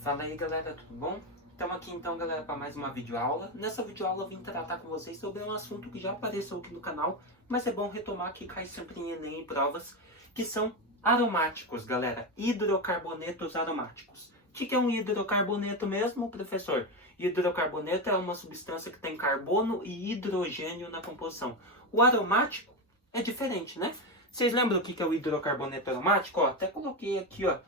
Fala aí galera, tudo bom? Estamos aqui então galera para mais uma videoaula. Nessa videoaula eu vim tratar com vocês sobre um assunto que já apareceu aqui no canal, mas é bom retomar que cai sempre em Enem e provas, que são aromáticos, galera. Hidrocarbonetos aromáticos. O que é um hidrocarboneto mesmo, professor? Hidrocarboneto é uma substância que tem carbono e hidrogênio na composição. O aromático é diferente, né? Vocês lembram o que é o hidrocarboneto aromático? Ó, até coloquei aqui, ó,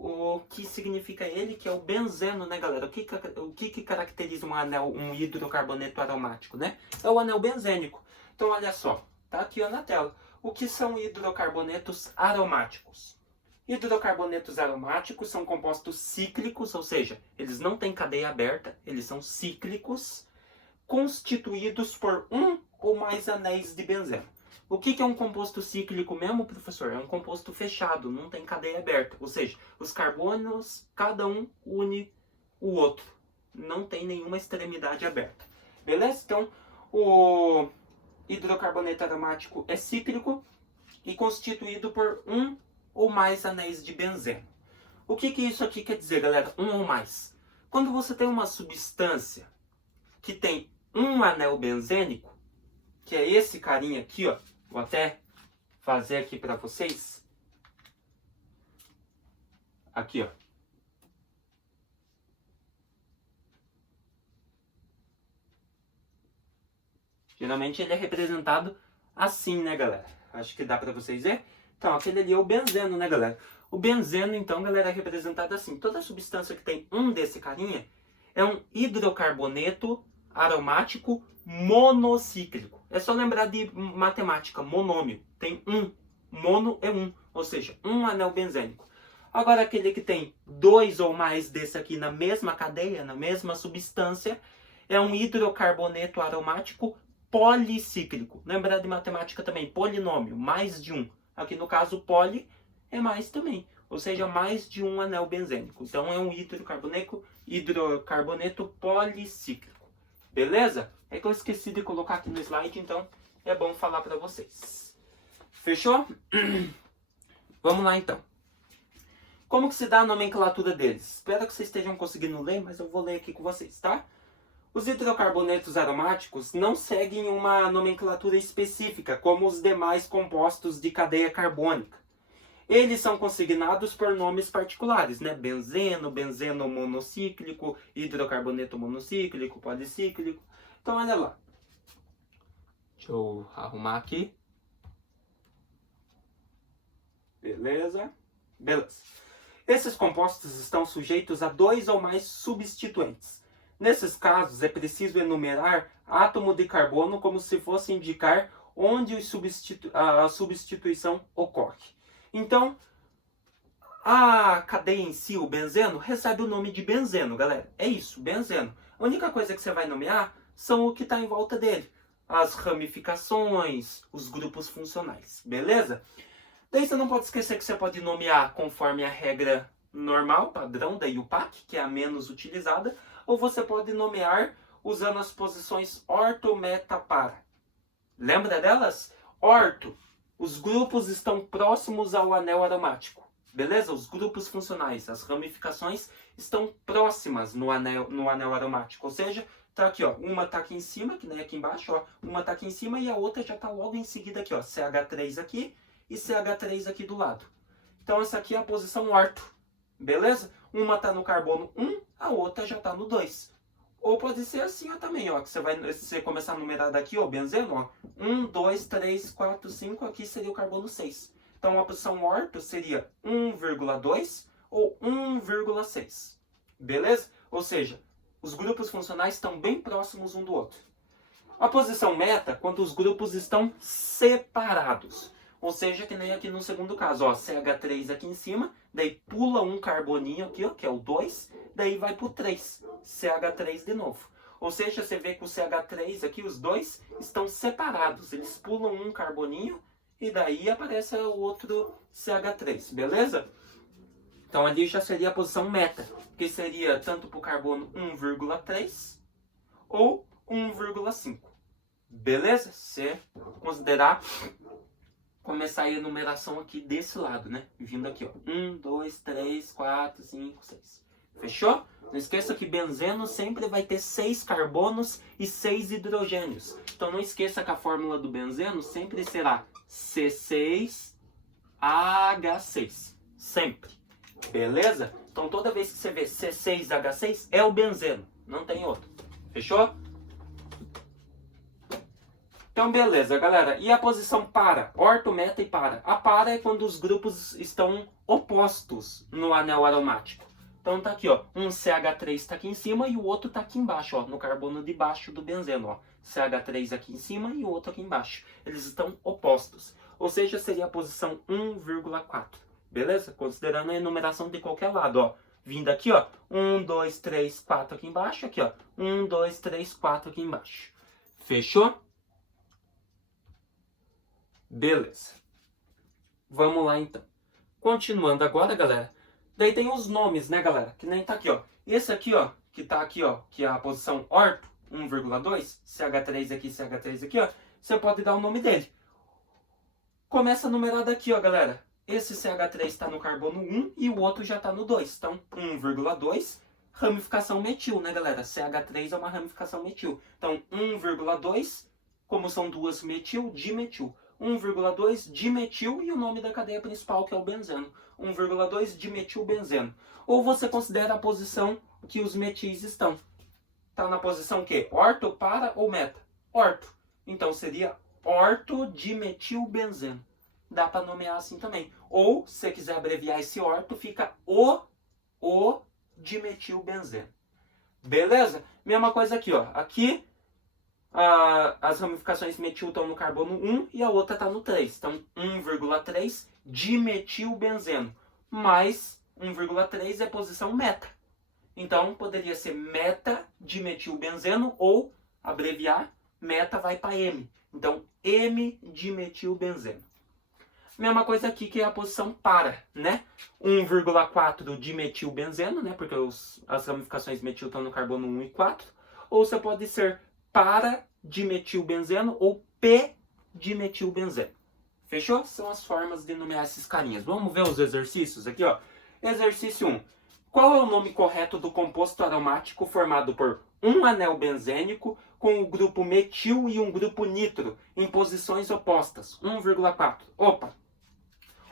o que significa ele, que é o benzeno, né, galera? O que caracteriza um anel, um hidrocarboneto aromático, né? É o anel benzênico. Então, olha só, tá aqui ó, na tela. O que são hidrocarbonetos aromáticos? Hidrocarbonetos aromáticos são compostos cíclicos, ou seja, eles não têm cadeia aberta, eles são cíclicos, constituídos por um ou mais anéis de benzeno. O que é um composto cíclico mesmo, professor? É um composto fechado, não tem cadeia aberta. Ou seja, os carbonos, cada um une o outro. Não tem nenhuma extremidade aberta. Beleza? Então, o hidrocarboneto aromático é cíclico e constituído por um ou mais anéis de benzeno. O que isso aqui quer dizer, galera? Um ou mais. Quando você tem uma substância que tem um anel benzênico, que é esse carinha aqui, ó. Vou até fazer aqui para vocês. Aqui, ó. Geralmente ele é representado assim, né, galera? Acho que dá para vocês ver. Então, aquele ali é o benzeno, né, galera? O benzeno, então, galera, é representado assim. Toda substância que tem um desse carinha é um hidrocarboneto aromático monocíclico. É só lembrar de matemática, monômio. Tem um. Mono é um, ou seja, um anel benzênico. Agora, aquele que tem dois ou mais desse aqui na mesma cadeia, na mesma substância, é um hidrocarboneto aromático policíclico. Lembrar de matemática também, polinômio, mais de um. Aqui no caso, poli é mais também, ou seja, mais de um anel benzênico. Então é um hidrocarboneto policíclico. Beleza? É que eu esqueci de colocar aqui no slide, então é bom falar para vocês. Fechou? Vamos lá então. Como que se dá a nomenclatura deles? Espero que vocês estejam conseguindo ler, mas eu vou ler aqui com vocês, tá? Os hidrocarbonetos aromáticos não seguem uma nomenclatura específica, como os demais compostos de cadeia carbônica. Eles são consignados por nomes particulares, né? Benzeno, benzeno monocíclico, hidrocarboneto monocíclico, policíclico. Então, olha lá. Deixa eu arrumar aqui. Beleza? Beleza. Esses compostos estão sujeitos a dois ou mais substituintes. Nesses casos, é preciso enumerar átomo de carbono como se fosse indicar onde a substituição ocorre. Então, a cadeia em si, o benzeno, recebe o nome de benzeno, galera. É isso, benzeno. A única coisa que você vai nomear são o que está em volta dele. As ramificações, os grupos funcionais, beleza? Daí você não pode esquecer que você pode nomear conforme a regra normal, padrão da IUPAC, que é a menos utilizada, ou você pode nomear usando as posições orto, meta, para. Lembra delas? Orto. Os grupos estão próximos ao anel aromático. Beleza? Os grupos funcionais, as ramificações estão próximas no anel aromático. Ou seja, tá aqui, ó, uma tá aqui em cima, que nem aqui embaixo, ó, uma tá aqui em cima e a outra já tá logo em seguida aqui, ó, CH3 aqui e CH3 aqui do lado. Então essa aqui é a posição orto. Beleza? Uma tá no carbono 1, a outra já tá no 2. Ou pode ser assim ó, também, ó, que você começar a numerar daqui, ó, benzeno, ó, 1, 2, 3, 4, 5, aqui seria o carbono 6. Então a posição orto seria 1,2 ou 1,6. Beleza? Ou seja, os grupos funcionais estão bem próximos um do outro. A posição meta, quando os grupos estão separados. Ou seja, que nem aqui no segundo caso, ó, CH3 aqui em cima, daí pula um carboninho aqui, ó, que é o 2, daí vai pro 3, CH3 de novo. Ou seja, você vê que o CH3 aqui, os dois, estão separados, eles pulam um carboninho e daí aparece o outro CH3, beleza? Então ali já seria a posição meta, que seria tanto para o carbono 1,3 ou 1,5. Beleza? Se considerar começar a enumeração aqui desse lado, né? Vindo aqui, ó. 1, 2, 3, 4, 5, 6. Fechou? Não esqueça que benzeno sempre vai ter 6 carbonos e 6 hidrogênios. Então não esqueça que a fórmula do benzeno sempre será C6H6. Sempre. Beleza? Então toda vez que você vê C6H6 é o benzeno. Não tem outro. Fechou? Então beleza, galera. E a posição para? Orto, meta e para. A para é quando os grupos estão opostos no anel aromático. Então tá aqui, ó, um CH3 está aqui em cima e o outro está aqui embaixo, ó, no carbono de baixo do benzeno, ó. CH3 aqui em cima e o outro aqui embaixo. Eles estão opostos. Ou seja, seria a posição 1,4. Beleza? Considerando a enumeração de qualquer lado, ó. Vindo aqui, ó, 1, 2, 3, 4 aqui embaixo, aqui, ó, 1, 2, 3, 4 aqui embaixo. Fechou? Beleza. Vamos lá, então. Continuando agora, galera. Daí tem os nomes, né, galera? Que nem tá aqui, ó. Esse aqui, ó, que tá aqui, ó, que é a posição orto, 1,2, CH3 aqui, CH3 aqui, ó. Você pode dar o nome dele. Começa numerado aqui, ó, galera. Esse CH3 está no carbono 1 e o outro já está no 2. Então, 1,2, ramificação metil, né, galera? CH3 é uma ramificação metil. Então, 1,2, como são duas metil, dimetil. 1,2 dimetil e o nome da cadeia principal, que é o benzeno. 1,2 dimetilbenzeno. Ou você considera a posição que os metis estão. Está na posição que? Orto, para ou meta? Orto. Então seria ortodimetilbenzeno. Dá para nomear assim também. Ou, se você quiser abreviar esse orto, fica o dimetilbenzeno. Beleza? Mesma coisa aqui, ó. Aqui as ramificações metil estão no carbono 1 e a outra está no 3. Então, 1,3 dimetilbenzeno. Mais 1,3 é posição meta. Então, poderia ser meta-dimetilbenzeno ou, abreviar, meta vai para M. Então, M-dimetilbenzeno. Mesma coisa aqui que é a posição para, né? 1,4 dimetilbenzeno, né? Porque as ramificações metil estão no carbono 1 e 4. Ou você pode ser para dimetilbenzeno ou p-dimetilbenzeno. Fechou? São as formas de nomear esses carinhas. Vamos ver os exercícios aqui, ó. Exercício 1. Qual é o nome correto do composto aromático formado por um anel benzênico com o grupo metil e um grupo nitro em posições opostas? 1,4. Opa!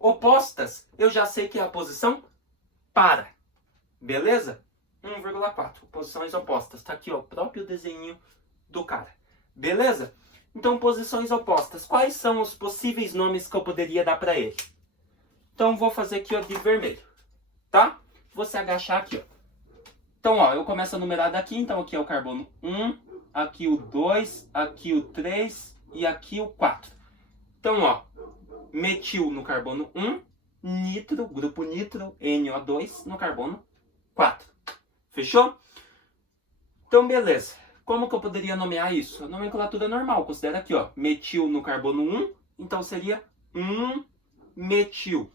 Opostas, eu já sei que é a posição para. Beleza? 1,4. Posições opostas. Tá aqui, ó, o próprio desenho do cara. Beleza? Então, posições opostas. Quais são os possíveis nomes que eu poderia dar para ele? Então, vou fazer aqui, ó, de vermelho. Tá? Vou se agachar aqui, ó. Então, ó, eu começo a numerar daqui. Então, aqui é o carbono 1, aqui o 2, aqui o 3 e aqui o 4. Então, ó, metil no carbono 1, nitro, grupo nitro, NO2 no carbono 4. Fechou? Então, beleza. Como que eu poderia nomear isso? A nomenclatura normal. Considera aqui, ó, metil no carbono 1, então seria 1-metil.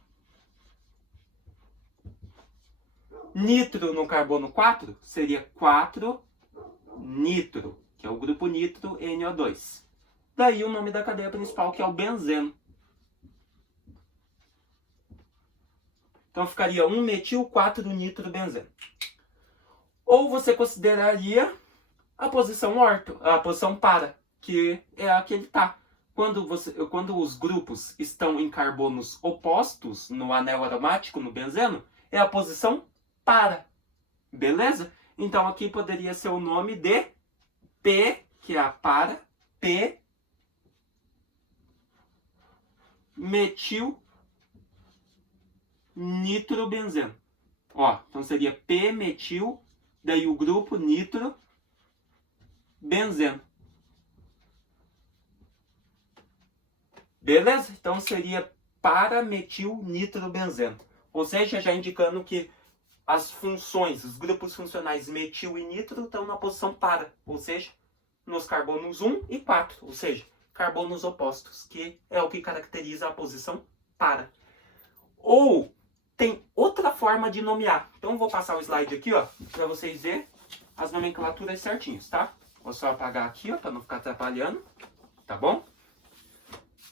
Nitro no carbono 4 seria 4-nitro, que é o grupo nitro NO2. Daí o nome da cadeia principal, que é o benzeno. Então ficaria 1-metil, 4-nitrobenzeno. Ou você consideraria a posição orto, a posição para, que é a que ele está. Quando os grupos estão em carbonos opostos no anel aromático, no benzeno, é a posição para. Beleza? Então aqui poderia ser o nome de P, que é a para, P metil nitrobenzeno. Ó, então seria P metil, daí o grupo nitro benzeno. Beleza? Então seria para-metil nitrobenzeno. Ou seja, já indicando que as funções, os grupos funcionais metil e nitro estão na posição para, ou seja, nos carbonos 1 e 4, ou seja, carbonos opostos, que é o que caracteriza a posição para. Ou tem outra forma de nomear. Então vou passar o slide aqui, ó, para vocês verem as nomenclaturas certinhos, tá? Vou só apagar aqui, ó, para não ficar atrapalhando, tá bom?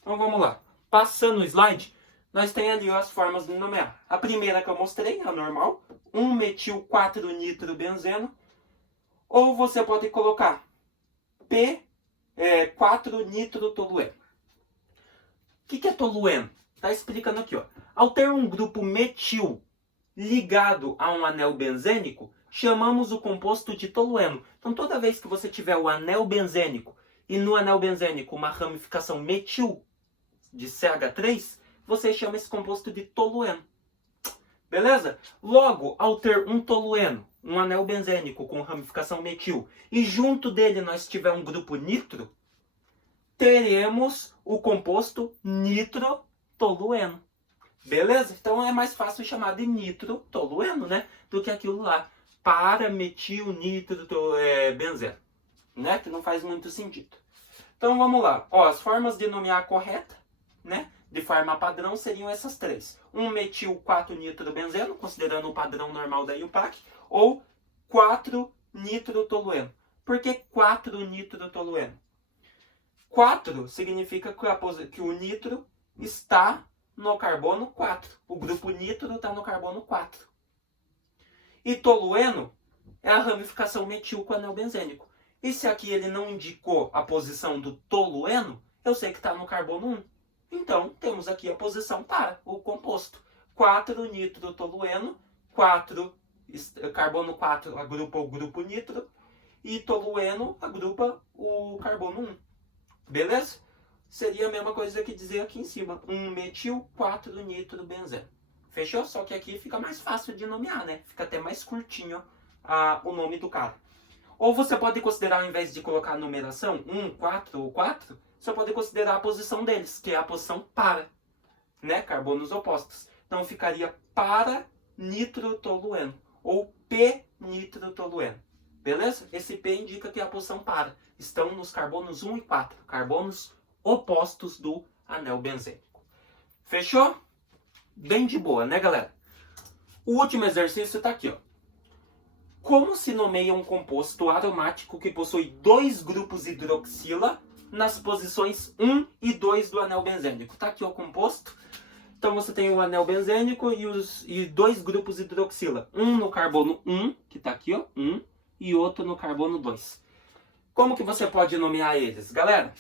Então vamos lá. Passando o slide, nós temos ali ó, as formas de nomear. A primeira que eu mostrei, a normal, 1-metil-4-nitrobenzeno. Ou você pode colocar P4-nitrotolueno. O que é tolueno? Está explicando aqui. Ó. Ao ter um grupo metil ligado a um anel benzênico, chamamos o composto de tolueno. Então, toda vez que você tiver o anel benzênico e no anel benzênico uma ramificação metil de CH3, você chama esse composto de tolueno. Beleza? Logo, ao ter um tolueno, um anel benzênico com ramificação metil, e junto dele nós tiver um grupo nitro, teremos o composto nitrotolueno. Beleza? Então é mais fácil chamar de nitrotolueno, né? Do que aquilo lá, para-metil-nitrobenzeno, né? Que não faz muito sentido. Então vamos lá. Ó, as formas de nomear correta, né? De forma padrão seriam essas três. 1-metil-4-nitrobenzeno, considerando o padrão normal da IUPAC, ou 4-nitrotolueno. Por que 4-nitrotolueno? 4 significa que o nitro está no carbono 4. O grupo nitro está no carbono 4. E tolueno é a ramificação metil com anel benzênico. E se aqui ele não indicou a posição do tolueno, eu sei que está no carbono 1. Então, temos aqui a posição para o composto. 4-nitrotolueno, carbono 4 agrupa o grupo nitro, e tolueno agrupa o carbono 1. Beleza? Seria a mesma coisa que dizer aqui em cima. 1-metil-4-nitrobenzeno. Fechou? Só que aqui fica mais fácil de nomear, né? Fica até mais curtinho o nome do cara. Ou você pode considerar, ao invés de colocar a numeração 1, 4 ou 4, você pode considerar a posição deles, que é a posição para, né? Carbonos opostos. Então ficaria para-nitrotolueno, ou P-nitrotolueno. Beleza? Esse P indica que é a posição para. Estão nos carbonos 1 e 4, carbonos opostos do anel benzênico. Fechou? Bem de boa, né, galera? O último exercício está aqui, ó. Como se nomeia um composto aromático que possui dois grupos hidroxila nas posições 1 e 2 do anel benzênico? Está aqui o composto. Então você tem o anel benzênico e dois grupos hidroxila. Um no carbono 1, que está aqui, ó, 1, e outro no carbono 2. Como que você pode nomear eles? Galera,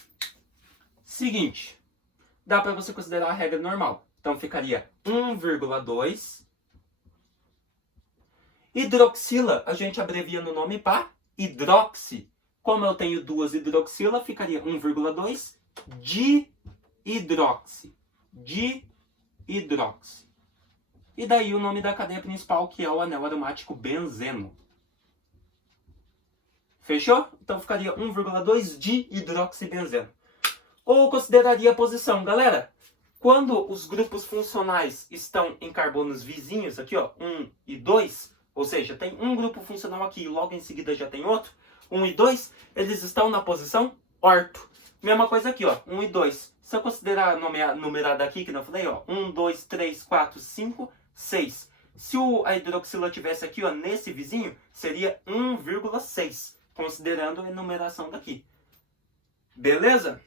seguinte, dá para você considerar a regra normal. Então ficaria 1,2. Hidroxila, a gente abrevia no nome para hidroxi. Como eu tenho duas hidroxila, ficaria 1,2 dihidroxi. Dihidroxi. E daí o nome da cadeia principal, que é o anel aromático benzeno. Fechou? Então ficaria 1,2 dihidroxibenzeno. Ou consideraria a posição. Galera, quando os grupos funcionais estão em carbonos vizinhos, aqui ó, 1 e 2, ou seja, tem um grupo funcional aqui e logo em seguida já tem outro, 1 e 2, eles estão na posição orto. Mesma coisa aqui, ó, 1 e 2. Se eu considerar numerada aqui, que não falei, ó, 1, 2, 3, 4, 5, 6. Se a hidroxila tivesse aqui, ó, nesse vizinho, seria 1,6, considerando a enumeração daqui. Beleza?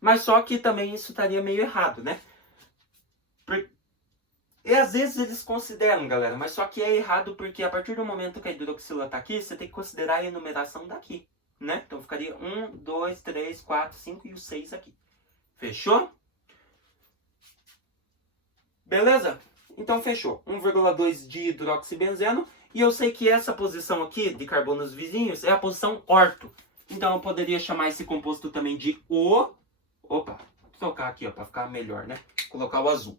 Mas só que também isso estaria meio errado, né? E às vezes eles consideram, galera, mas só que é errado porque a partir do momento que a hidroxila está aqui, você tem que considerar a enumeração daqui, né? Então ficaria 1, 2, 3, 4, 5 e o 6 aqui. Fechou? Beleza? Então fechou. 1,2 dihidroxibenzeno. E eu sei que essa posição aqui de carbonos vizinhos é a posição orto. Então eu poderia chamar esse composto também de O. Opa, vou trocar aqui, ó, para ficar melhor, né? Colocar o azul.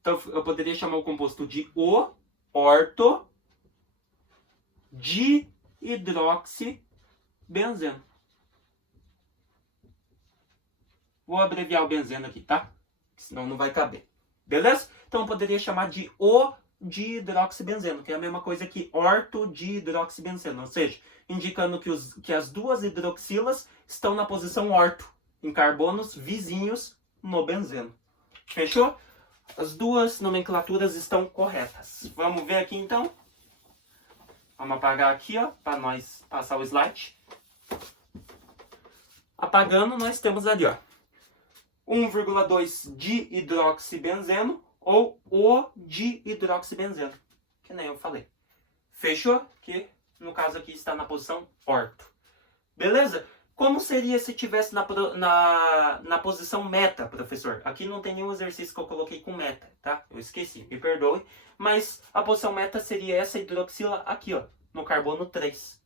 Então eu poderia chamar o composto de O orto dihidroxibenzeno. Vou abreviar o benzeno aqui, tá? Senão não vai caber. Beleza? Então eu poderia chamar de O dihidroxibenzeno, que é a mesma coisa que ortodihidroxibenzeno, ou seja, indicando que as duas hidroxilas estão na posição orto, em carbonos vizinhos no benzeno. Fechou? As duas nomenclaturas estão corretas. Vamos ver aqui então. Vamos apagar aqui, ó, para nós passar o slide. Apagando, nós temos ali, ó. 1,2 dihidroxibenzeno ou o dihidroxibenzeno, que nem eu falei. Fechou? Que no caso aqui está na posição orto. Beleza? Como seria se tivesse na posição meta, professor? Aqui não tem nenhum exercício que eu coloquei com meta, tá? Eu esqueci, me perdoe. Mas a posição meta seria essa hidroxila aqui, ó, no carbono 3.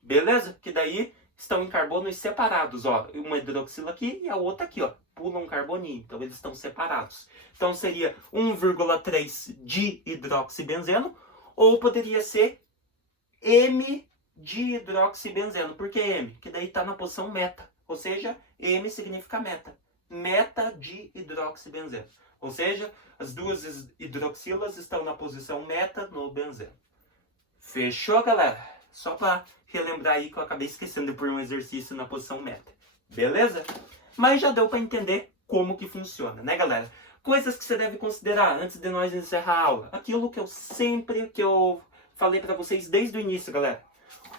Beleza? Que daí estão em carbonos separados, ó. Uma hidroxila aqui e a outra aqui, ó. Pula um carboninho, então eles estão separados. Então seria 1,3 dihidroxibenzeno, ou poderia ser M dihidroxibenzeno. Por que M? Que daí está na posição meta. Ou seja, M significa meta. Meta dihidroxibenzeno. Ou seja, as duas hidroxilas estão na posição meta no benzeno. Fechou, galera? Só para relembrar aí que eu acabei esquecendo por um exercício na posição meta. Beleza? Mas já deu para entender como que funciona, né, galera? Coisas que você deve considerar antes de nós encerrar a aula. Aquilo que eu falei para vocês desde o início, galera.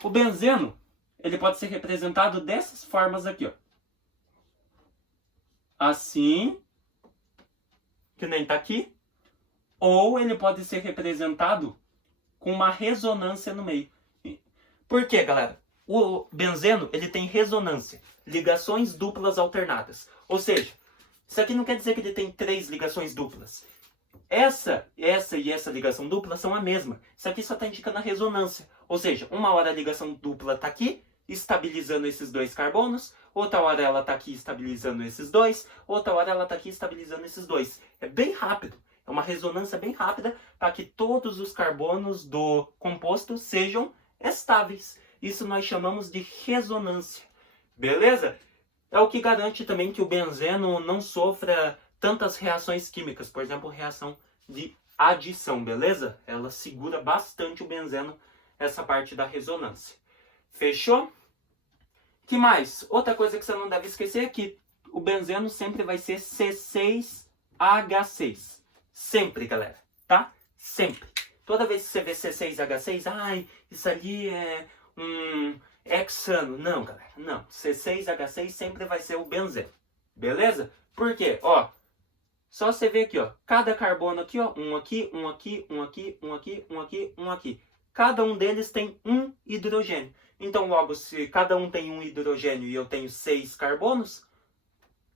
O benzeno, ele pode ser representado dessas formas aqui, ó. Assim, que nem tá aqui. Ou ele pode ser representado com uma ressonância no meio. Por quê, galera? O benzeno, ele tem ressonância, ligações duplas alternadas. Ou seja, isso aqui não quer dizer que ele tem 3 ligações duplas. Essa e essa ligação dupla são a mesma. Isso aqui só está indicando a ressonância. Ou seja, uma hora a ligação dupla está aqui, estabilizando esses 2 carbonos. Outra hora ela está aqui estabilizando esses 2. Outra hora ela está aqui estabilizando esses 2. É bem rápido. É uma ressonância bem rápida para que todos os carbonos do composto sejam estáveis. Isso nós chamamos de ressonância. Beleza? É o que garante também que o benzeno não sofra tantas reações químicas. Por exemplo, reação de adição, beleza? Ela segura bastante o benzeno, essa parte da ressonância. Fechou? Que mais? Outra coisa que você não deve esquecer é que o benzeno sempre vai ser C6H6. Sempre, galera. Tá? Sempre. Toda vez que você vê C6H6, ai, isso ali é um hexano. Não, galera, não. C6H6 sempre vai ser o benzeno. Beleza? Por quê? Ó, só você ver aqui, ó. Cada carbono aqui, ó. Um aqui, um aqui, um aqui, um aqui, um aqui, um aqui. Cada um deles tem um hidrogênio. Então, logo, se cada um tem um hidrogênio e eu tenho 6 carbonos,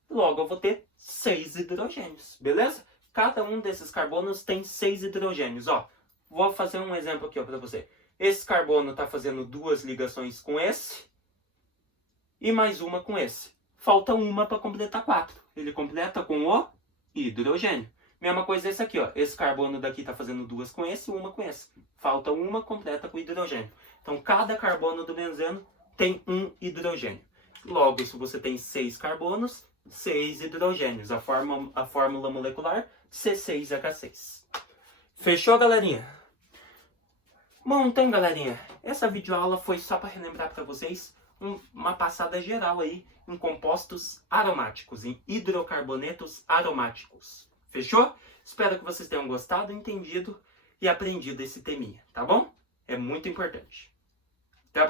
logo eu vou ter 6 hidrogênios. Beleza? Cada um desses carbonos tem 6 hidrogênios, ó. Vou fazer um exemplo aqui para você. Esse carbono está fazendo 2 ligações com esse e mais uma com esse. Falta uma para completar 4. Ele completa com o hidrogênio. Mesma coisa esse aqui, ó. Esse carbono daqui está fazendo 2 com esse e uma com esse. Falta uma, completa com o hidrogênio. Então, cada carbono do benzeno tem um hidrogênio. Logo, se você tem 6 carbonos, 6 hidrogênios. A fórmula molecular C6H6. Fechou, galerinha? Bom, então, galerinha, essa videoaula foi só para relembrar para vocês uma passada geral aí em compostos aromáticos, em hidrocarbonetos aromáticos. Fechou? Espero que vocês tenham gostado, entendido e aprendido esse teminha, tá bom? É muito importante.